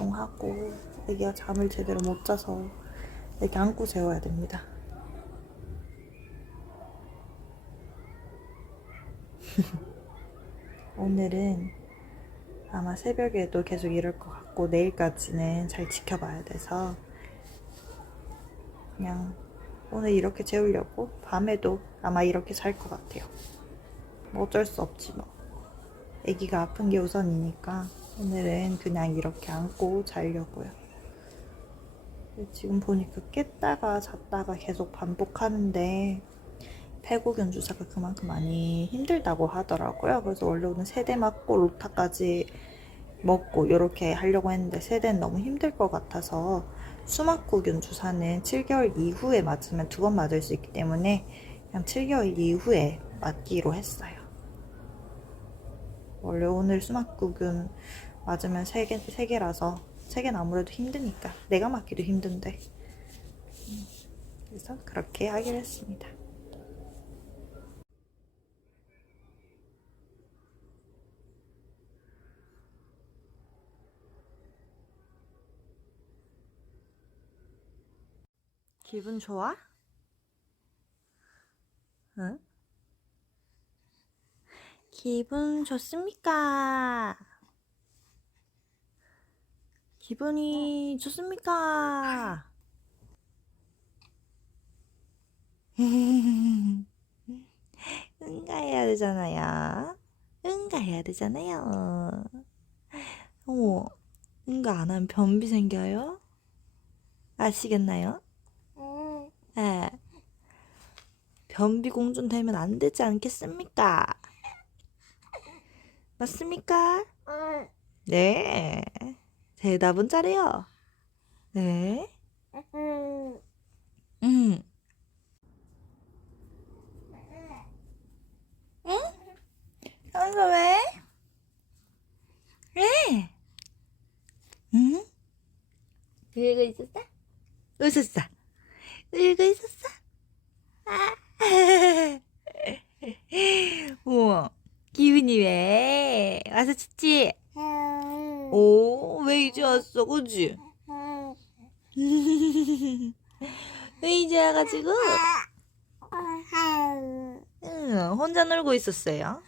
일종하고 애기가 잠을 제대로 못 자서 애기 안고 재워야 됩니다. 오늘은 아마 새벽에도 계속 이럴 것 같고 내일까지는 잘 지켜봐야 돼서 그냥 오늘 이렇게 재우려고 밤에도 아마 이렇게 잘 것 같아요. 뭐 어쩔 수 없지 뭐. 아기가 아픈 게 우선이니까 오늘은 그냥 이렇게 안고 자려고요. 지금 보니까 깼다가 잤다가 계속 반복하는데 폐고견 주사가 그만큼 많이 힘들다고 하더라고요. 그래서 원래 오늘 세대 맞고 로타까지 먹고 이렇게 하려고 했는데 세대는 너무 힘들 것 같아서 수막구균 주사는 7개월 이후에 맞으면 두 번 맞을 수 있기 때문에 그냥 7개월 이후에 맞기로 했어요. 원래 오늘 수막구균 맞으면 세 개, 세 개라서 세 개는 아무래도 힘드니까 내가 맞기도 힘든데 음, 그래서 그렇게 하기로 했습니다. 기분 좋아? 응? 기분 좋습니까? 기분이 좋습니까? 응가해야 되잖아요. 응가해야 되잖아요. 어머, 응가 안 하면 변비 생겨요? 아시겠나요? 네. 변비 공준 되면 안 되지 않겠습니까? 맞습니까? 네. 대답은 잘해요. 네. 음. 응? 현서 왜? 왜? 응? 울고 있었어? 웃었어. 울고 있었어? 아. 우와, 기훈이 왜? 와서 춥지? 오, 왜 이제 왔어, 그지? 왜 이제 와가지고? 응, 혼자 놀고 있었어요.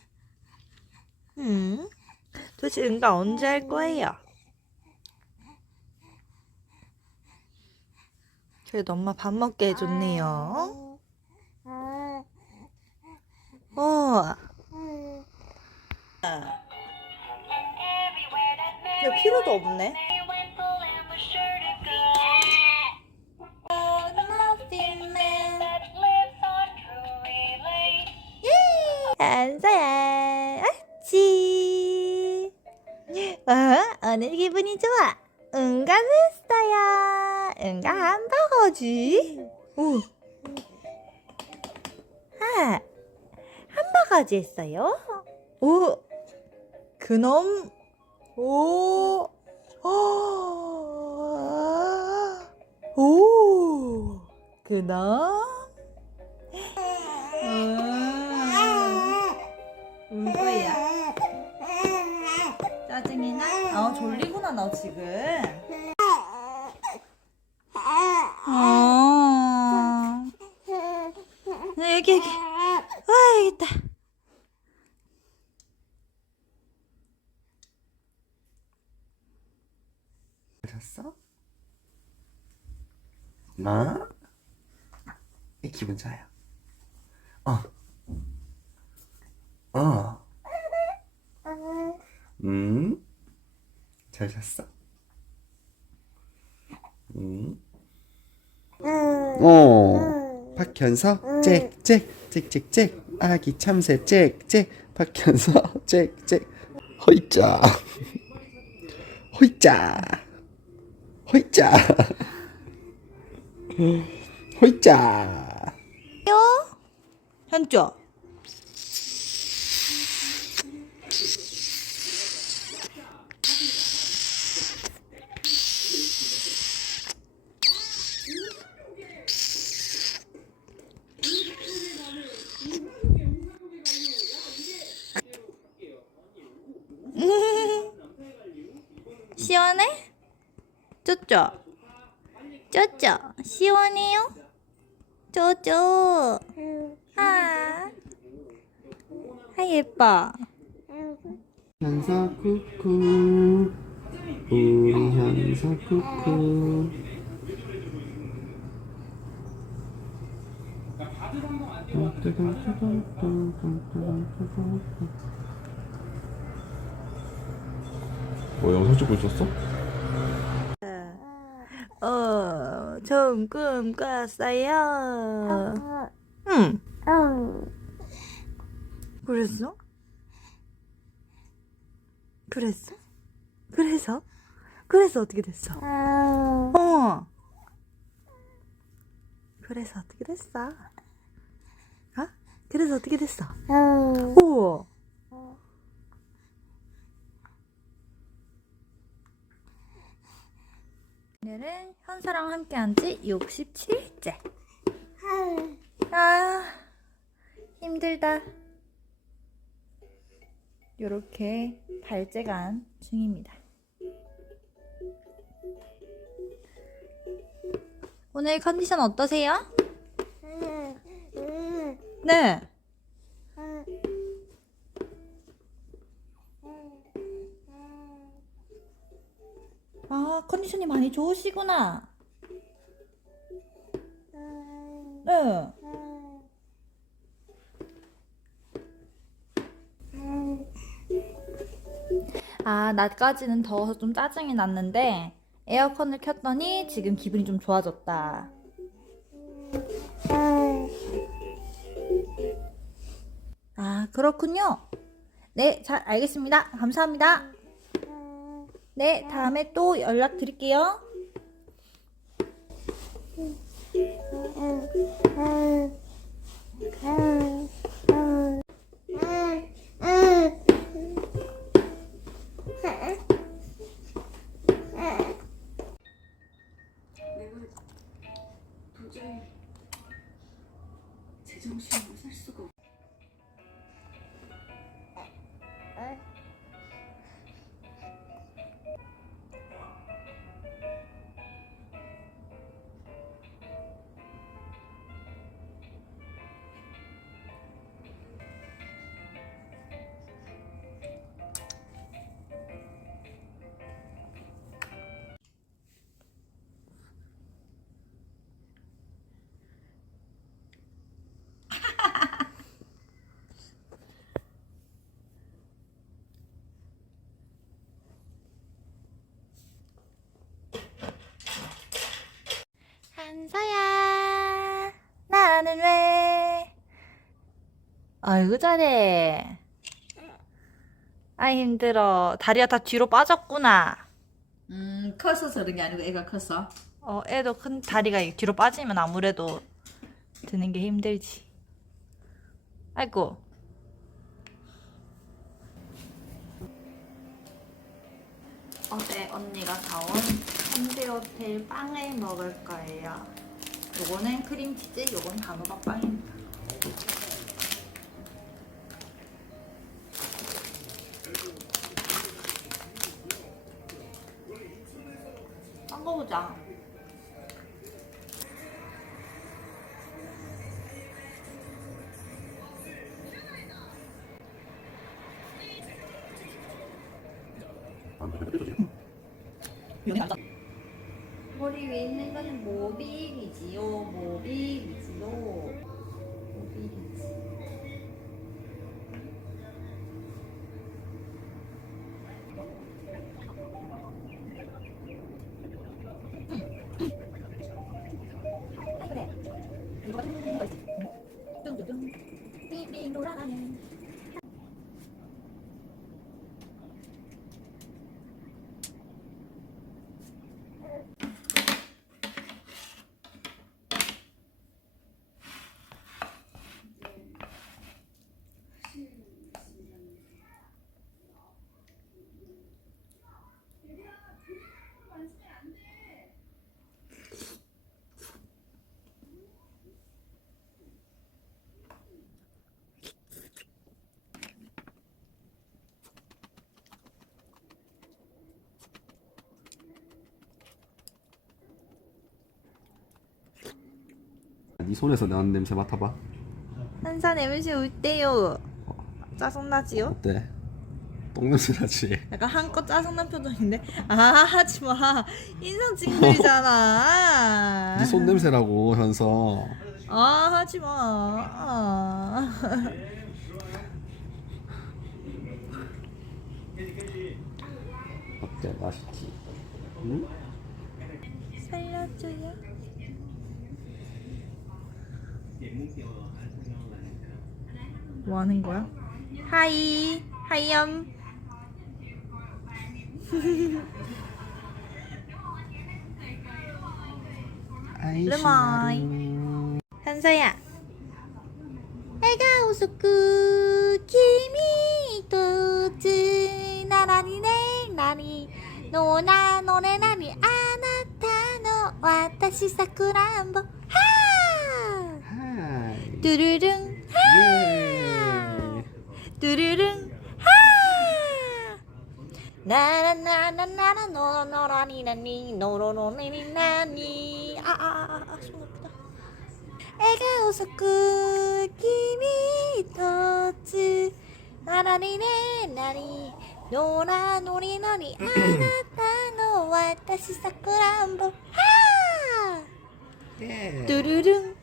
응? 도대체 응가 언제 할 거예요? 그래도 엄마 밥 먹게 해줬네요. 어. 야, 필요도 없네. 아치. 어, 오늘 기분이 좋아. 응가 됐어요. 응가 한바가지. 오. 아, 한바가지 했어요? 오, 그놈, 오, 아, 오, 그놈. 음, 울 거야. 짜증이 나? 아, 졸리구나, 너 지금. 어. 여기, 여기. 아, 여기 있다. 잤어? 나? 이 기분 좋아요. 어. 어. 음. 잘 잤어? 음. 어. 박현서 짹짹 짹짹짹 아기 참새 짹짹 박현서 짹짹 호이자 호이자 호이자 호이자 현주. 시원해? 쪼쪼. 쪼쪼. 시원해요? 쪼쪼. 아. 아, 예뻐. 현서 쿠쿠 우리 현서 쿠쿠 뭐 영상 찍고 있었어? 어, 좋은 꿈 꿨어요. 응. 그랬어? 그랬어? 그래서? 그래서 어떻게 됐어? 어. 그래서 어떻게 됐어? 어? 그래서 어떻게 됐어? 오. 오늘은 현사랑 함께한 지 67일째. 아, 힘들다. 요렇게 발제간 중입니다. 오늘 컨디션 어떠세요? 네. 아, 컨디션이 많이 좋으시구나. 네. 아, 낮까지는 더워서 좀 짜증이 났는데, 에어컨을 켰더니 지금 기분이 좀 좋아졌다. 아, 그렇군요. 네, 잘 알겠습니다. 감사합니다. 네, 다음에 또 연락 드릴게요. 한서야, 나는 왜? 아이고, 잘해. 아, 힘들어. 다리가 다 뒤로 빠졌구나. 음, 커서 그런 게 아니고 애가 컸어. 어, 애도 큰 다리가 뒤로 빠지면 아무래도 드는 게 힘들지. 아이고. 어제 언니가 사온 현대호텔 빵을 먹을 거예요. 요거는 크림치즈, 요건 단호박 빵입니다. 딴 거 보자. 머리 위에 있는 거는 모빌이지요. 모빌이지요. 모빌이지. 네 손에서 나는 냄새 맡아봐. 한사 냄새 어때요? 짜증나지요? 어때? 똥 냄새 나지? 약간 한껏 짜증난 표정인데 아 하지마 인상 찡그리잖아 네 손 냄새라고 현서. 아 하지마 아. 어때? 맛있지? 응? 살려줘요 뭐 하는 거야? 하이. 하이엄 르마이. 한서야. 해가 우스쿠 키미 도츠 나라니 네 나니. 노나 노네 나니. 아나타 노 와타시 사쿠란보. 하 하이. 뚜르릉 예. 뚜르릉 하 나나나나나나 노노라니나니 노로노니나니 아아아 손 아프다 애가 웃었고 김이 떴지 나라니네 나니 노라 노리 너니 아나타 노 와타시 사쿠란보 하 예. 뚜르릉 하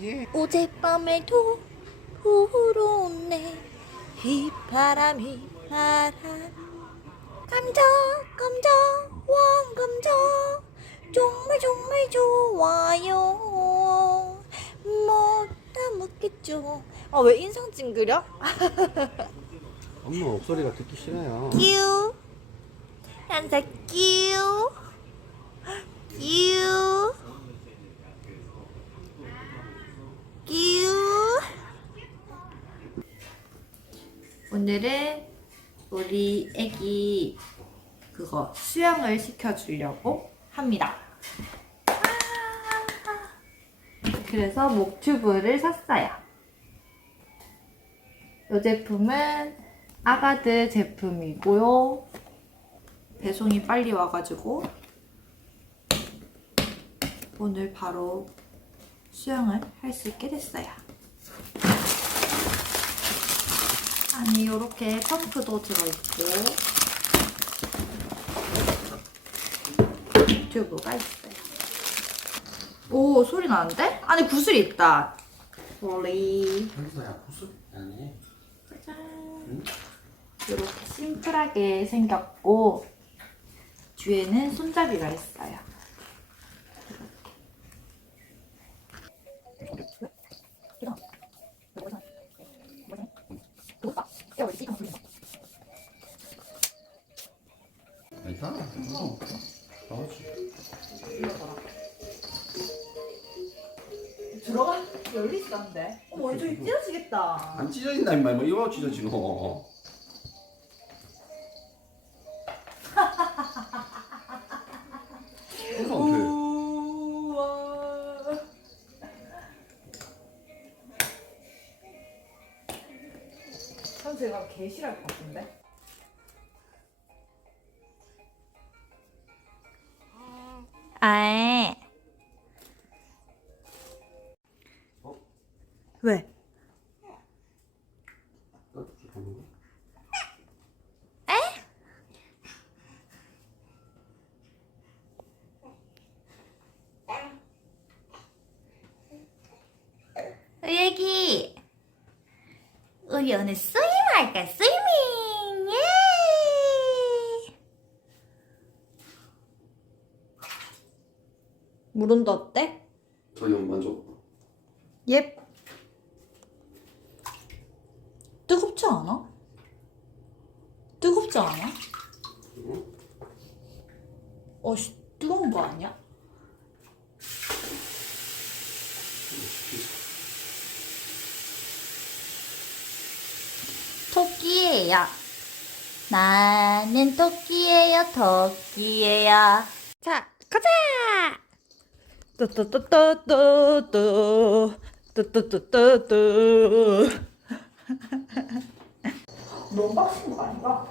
예. 어젯밤에도 불어오네. 이 바람이 바람 감정 감정 원감정 정말 정말 좋아요. 못 담았겠죠. 아 왜 인상 찡그려? 엄마 목소리가 듣기 싫어요. 큐 한사 큐 큐. 큐. 오늘은 우리 애기 그거 수영을 시켜주려고 합니다. 그래서 목튜브를 샀어요. 이 제품은 아가드 제품이고요. 배송이 빨리 와가지고 오늘 바로 수영을 할 수 있게 됐어요. 안에 이렇게 펌프도 들어있고 튜브가 있어요. 오 소리 나는데? 안에 구슬이 있다. 소리. 현서야 구슬 아니. 짜잔. 이렇게 심플하게 생겼고 뒤에는 손잡이가 있어요. 괜찮아. 어. 나오지. 들어가 열리지가 않는데. 어머 저기 찢어지겠다. 안 찢어진다 임마. 뭐 이거 찢어지노. 현서 현수가 개 싫어할 것 같은데. 아. 어? 왜? 얘기. 우리 오늘 할까? 스위밍. 예. 물 온도 어때? 엄마 줘. 예. 뜨겁지 않아? 뜨겁지 않아? 응? 어씨 뜨거운 거 아니야? 토끼야. 나는 토끼예요, 토끼예요. 자, 가자! 또또또또또 또 또또또또 너무 빡친 거 아닌가?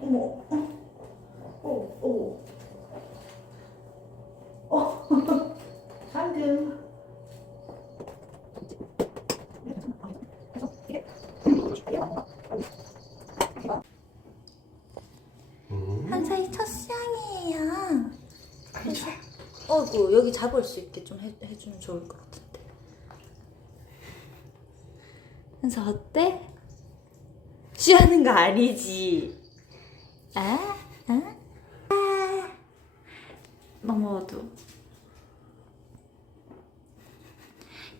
어머, 어, 어, 어, 어. 상금. 구 여기 잡을 수 있게 좀 해, 해주면 좋을 것 같은데 현서 어때? 취하는 거 아니지? 아? 아? 아. 너무어도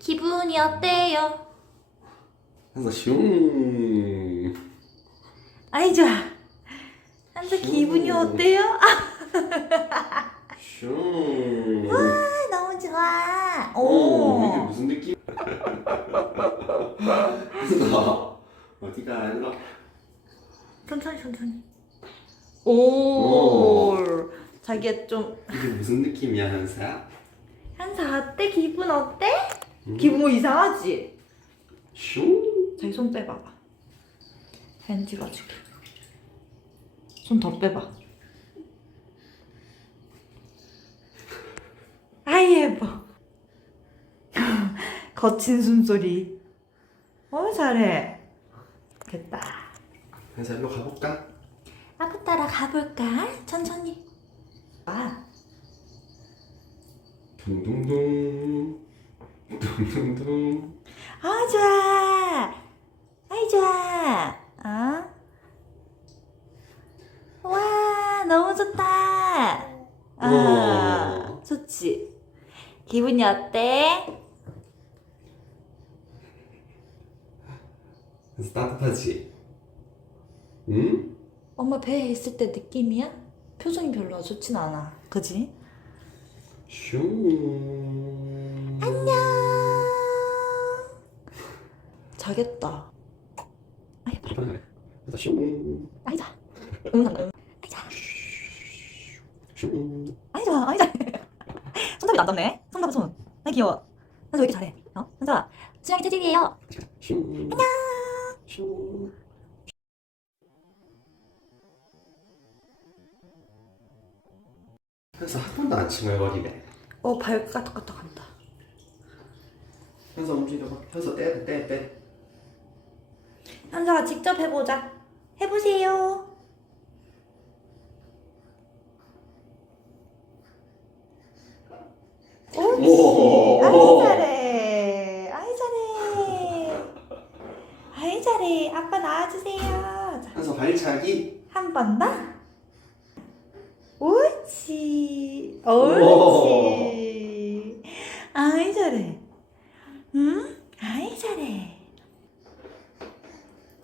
기분이 어때요? 현서 슝. 아이 좋아 현서 기분이 어때요? 아 슝. 너무 좋아 오, 이게 무슨 느낌? 어디가 현서? 천천히 천천히 오, 자기가 좀 이게 무슨 느낌이야 현서야? 한사 어때? 기분 어때? 기분 뭐 이상하지? 슝. 자기 손 빼봐봐 사진 찍어줄게 손 더 빼봐 아이 예뻐 거친 숨소리 어 잘해 됐다 현서 일로 가볼까? 아빠 따라 가볼까? 천천히 아 둥둥둥. 둥둥둥. 아 좋아 아이 좋아 어? 와 너무 좋다 아 기분이 어때? 따뜻하지? 응? 엄마 배에 있을 때 느낌이야? 표정이 별로 좋진 않아 그지? 슝. 안녕 자겠다 아이 봐라 그래. 현서 슝. 아이 좋아 응 슝. 아이 좋아 아이 안 닿네 손 잡아 손 아이 귀여워 현서 왜 이렇게 잘해 어? 현서 수영이 체질이에요 슝. 안녕. 슝. 현서 한 번도 안 칭얼거리네. 어 발까딱까딱 한다 현서 움직여봐. 현서 떼, 떼, 떼. 현서가 직접 해보자 해보세요 옳지 오. 아이 잘해 아이 잘해 아이 잘해 아빠 나와주세요 현서 발차기. 한 번 더. 옳지. 옳지. 아이 잘해. 응? 아이 잘해.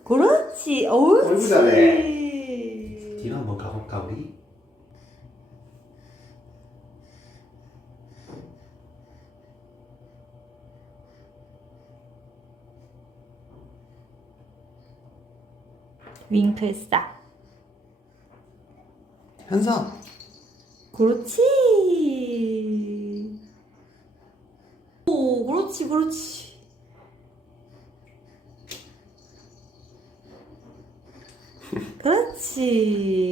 그렇지. 옳지. 어이구, 잘해. 뒤로 한번 가볼까 우리? 윙크했어. 현서. 그렇지. 오, 그렇지, 그렇지. 그렇지.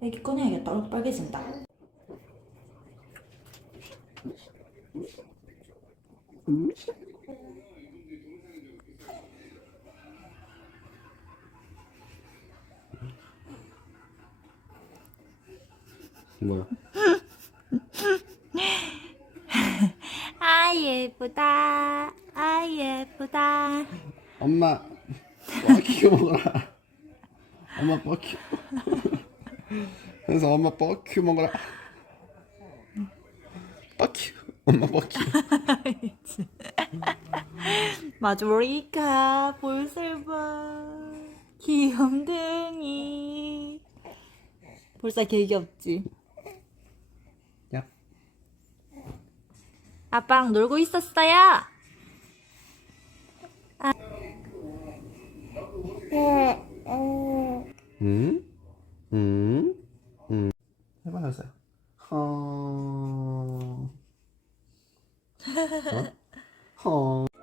애기 꺼내야겠다. 얼굴 빨개진다. 뭐야? 아 예쁘다. 아 예쁘다. 엄마 뻐큐 먹어라 엄마 뻐큐 현서 엄마 뻐큐 먹어라 엄마 뻐큐 마조리카 볼살봐 귀염둥이 볼살 개 귀엽지? 야 아빠랑 놀고 있었어요 응? 응? 응 해봐 허 어? 허 할